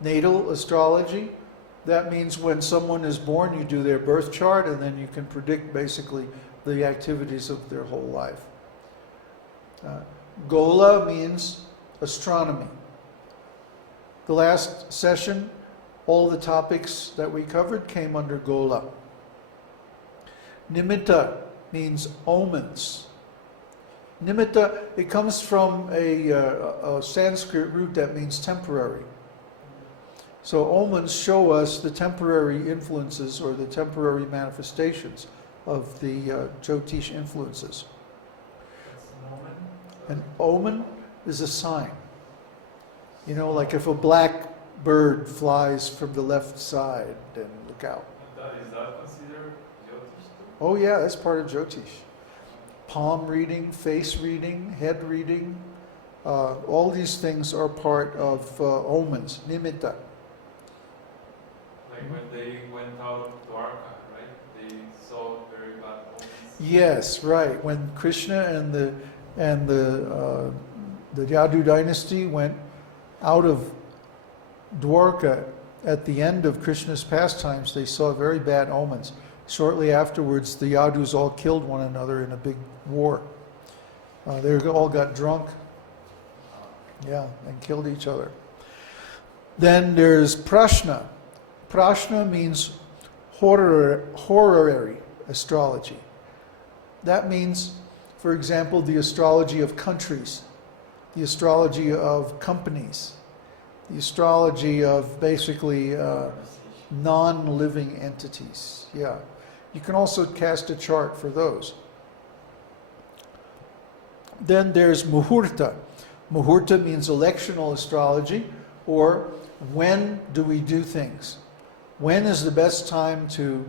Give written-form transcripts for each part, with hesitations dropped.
Natal astrology, that means when someone is born, you do their birth chart, and then you can predict basically the activities of their whole life. Gola means astronomy. The last session, all the topics that we covered came under Gola. Nimitta means omens. Nimitta, it comes from a Sanskrit root that means temporary. So omens show us the temporary influences or the temporary manifestations of the Jyotish influences. An omen is a sign. You know, like if a black bird flies from the left side, then look out. Is that considered Jyotish too? Oh yeah, that's part of Jyotish. Palm reading, face reading, head reading, all these things are part of omens, nimitta. Like when they went out of Dwarka, right? They saw very bad omens. Yes, right. When Krishna and the Yadu dynasty went out of Dwarka at the end of Krishna's pastimes, they saw very bad omens. Shortly afterwards, the Yadus all killed one another in a big war. They all got drunk, and killed each other. Then there's Prashna. Prashna means horary astrology. That means, for example, the astrology of countries, the astrology of companies, the astrology of basically non-living entities. Yeah. You can also cast a chart for those. Then there's Muhurta. Muhurta means electional astrology, or when do we do things? When is the best time to,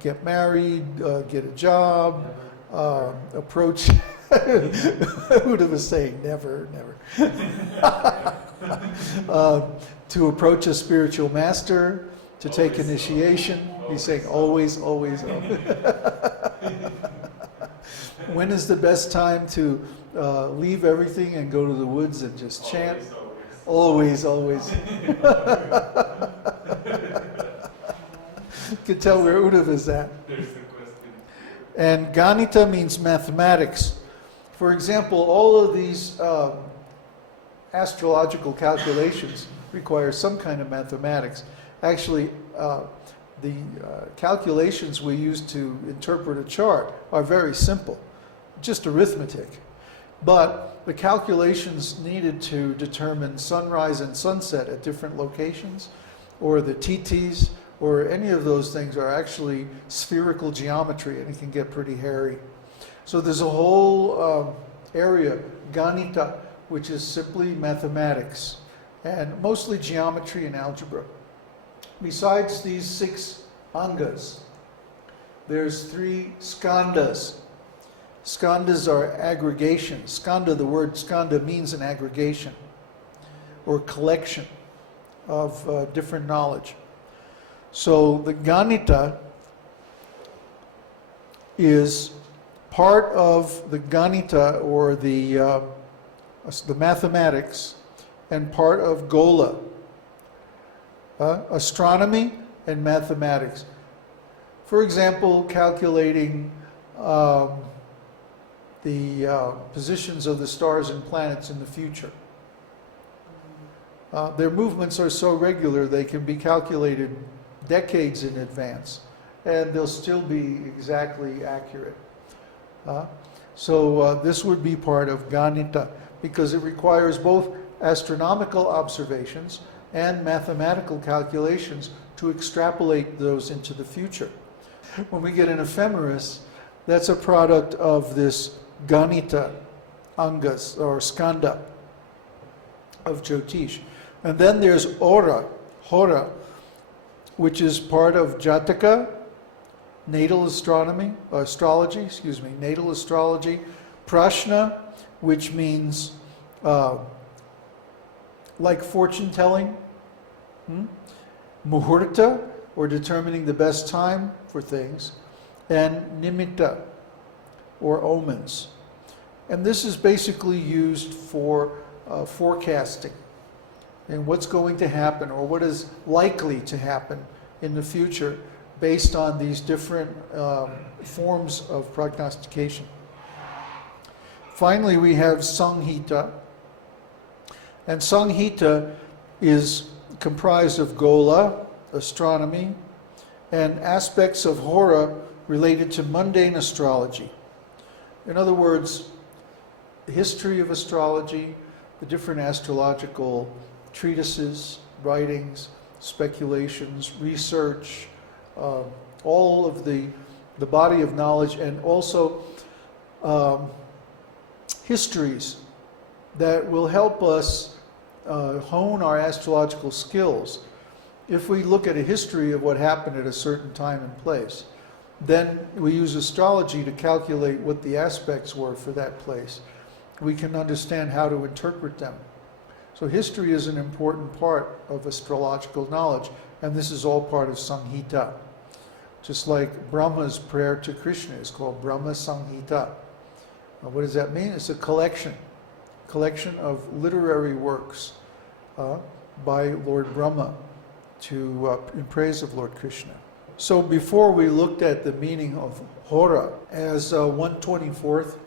get married, get a job, approach, Buddha was saying never, to approach a spiritual master, to take initiation. He's saying always, always, always. When is the best time to leave everything and go to the woods and just chant? Always, always. You can tell where Uddhav is at. There's the question. And Ganita means mathematics. For example, all of these astrological calculations require some kind of mathematics. Actually, the calculations we use to interpret a chart are very simple, just arithmetic. But the calculations needed to determine sunrise and sunset at different locations, or the titis, or any of those things are actually spherical geometry, and it can get pretty hairy. So there's a whole area, Ganita, which is simply mathematics, and mostly geometry and algebra. Besides these 6 angas, there's 3 skandhas. Skandhas are aggregations. Skandha, the word skandha means an aggregation or collection of different knowledge. So the Ganita is part of the Ganita, or the mathematics, and part of Gola. Astronomy and mathematics. For example, calculating the positions of the stars and planets in the future. Their movements are so regular they can be calculated decades in advance, and they'll still be exactly accurate. So this would be part of Ganita, because it requires both astronomical observations and mathematical calculations to extrapolate those into the future. When we get an ephemeris, that's a product of this Ganita, Angas, or Skandha of Jyotish. And then there's Horā, which is part of Jataka, natal astrology, natal astrology, Prashna, which means like fortune telling, Muhurta, or determining the best time for things, and Nimitta, or omens. And this is basically used for forecasting. and what's going to happen or what is likely to happen in the future based on these different forms of prognostication. Finally, we have Samhita. And Samhita is comprised of Gola, astronomy, and aspects of Horā related to mundane astrology. In other words, the history of astrology, the different astrological treatises, writings, speculations, research, all of the body of knowledge, and also histories that will help us hone our astrological skills. If we look at a history of what happened at a certain time and place, then we use astrology to calculate what the aspects were for that place. We can understand how to interpret them. So history is an important part of astrological knowledge, and this is all part of Samhita. Just like Brahma's prayer to Krishna is called Brahma Samhita. What does that mean? It's a collection of literary works by Lord Brahma in praise of Lord Krishna. So before we looked at the meaning of Horā as 1/24th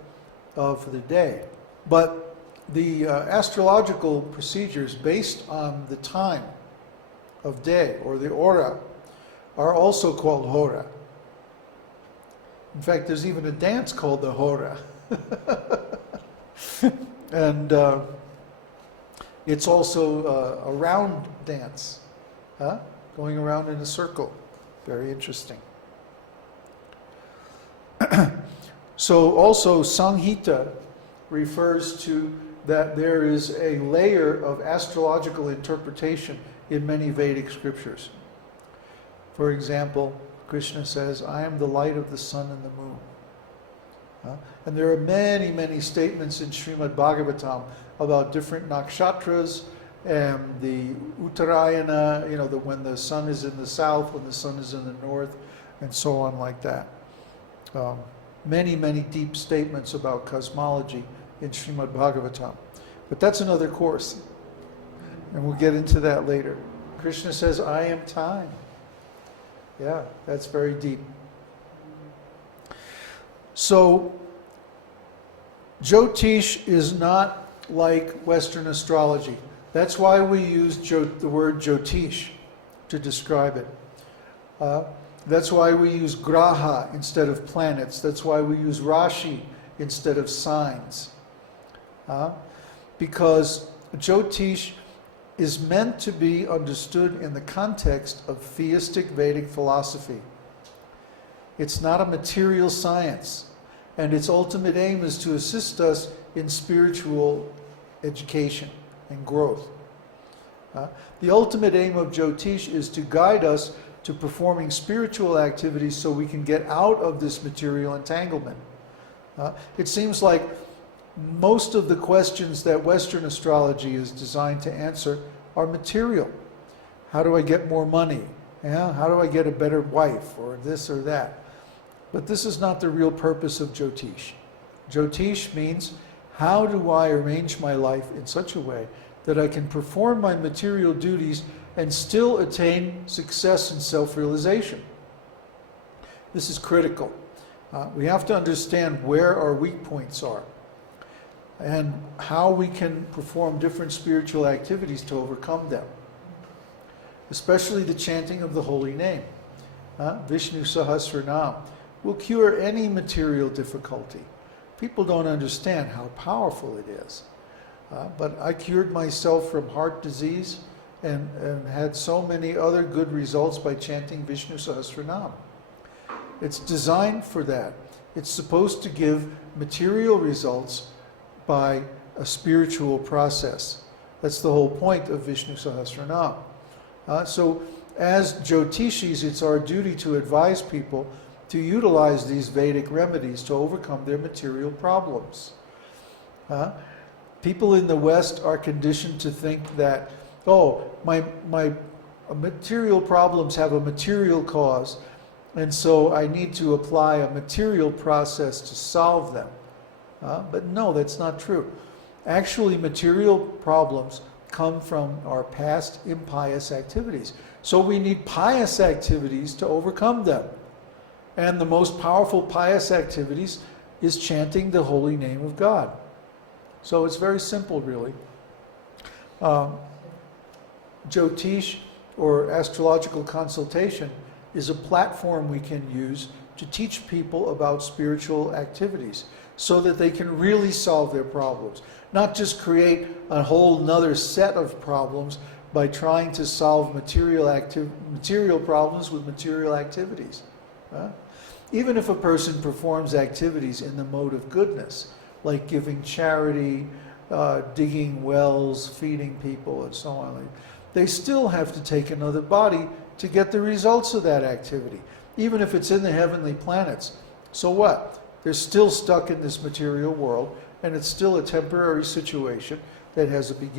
of the day, but the astrological procedures based on the time of day, or the Hora, are also called Horā. In fact, there's even a dance called the Horā. And it's also a round dance, going around in a circle. Very interesting. So also Samhita refers to that there is a layer of astrological interpretation in many Vedic scriptures. For example, Krishna says, I am the light of the sun and the moon. And there are many, many statements in Srimad Bhagavatam about different nakshatras and the Uttarayana, when the sun is in the south, when the sun is in the north, and so on like that. Many, many deep statements about cosmology in Srimad Bhagavatam. But that's another course, and we'll get into that later. Krishna says, I am time. Yeah, that's very deep. So, Jyotish is not like Western astrology. That's why we use the word Jyotish to describe it. That's why we use graha instead of planets. That's why we use Rashi instead of signs. Because Jyotish is meant to be understood in the context of theistic Vedic philosophy. It's not a material science, and its ultimate aim is to assist us in spiritual education and growth. The ultimate aim of Jyotish is to guide us to performing spiritual activities so we can get out of this material entanglement. It seems like most of the questions that Western astrology is designed to answer are material. How do I get more money? How do I get a better wife, or this or that? But this is not the real purpose of Jyotish. Jyotish means, how do I arrange my life in such a way that I can perform my material duties and still attain success and self-realization? This is critical. We have to understand where our weak points are and how we can perform different spiritual activities to overcome them, especially the chanting of the holy name. Vishnu Sahasranam will cure any material difficulty. People don't understand how powerful it is. But I cured myself from heart disease and had so many other good results by chanting Vishnu Sahasranam. It's designed for that. It's supposed to give material results by a spiritual process. That's the whole point of Vishnu Sahasranam. So as Jyotishis, it's our duty to advise people to utilize these Vedic remedies to overcome their material problems. People in the West are conditioned to think that, my material problems have a material cause, and so I need to apply a material process to solve them. But no, that's not true. Actually, material problems come from our past impious activities. So we need pious activities to overcome them. And the most powerful pious activities is chanting the holy name of God. So it's very simple, really. Jyotish, or astrological consultation, is a platform we can use to teach people about spiritual activities so that they can really solve their problems. Not just create a whole nother set of problems by trying to solve material problems with material activities. Even if a person performs activities in the mode of goodness, like giving charity, digging wells, feeding people, and so on, they still have to take another body to get the results of that activity, even if it's in the heavenly planets. So what? They're still stuck in this material world, and it's still a temporary situation that has a beginning.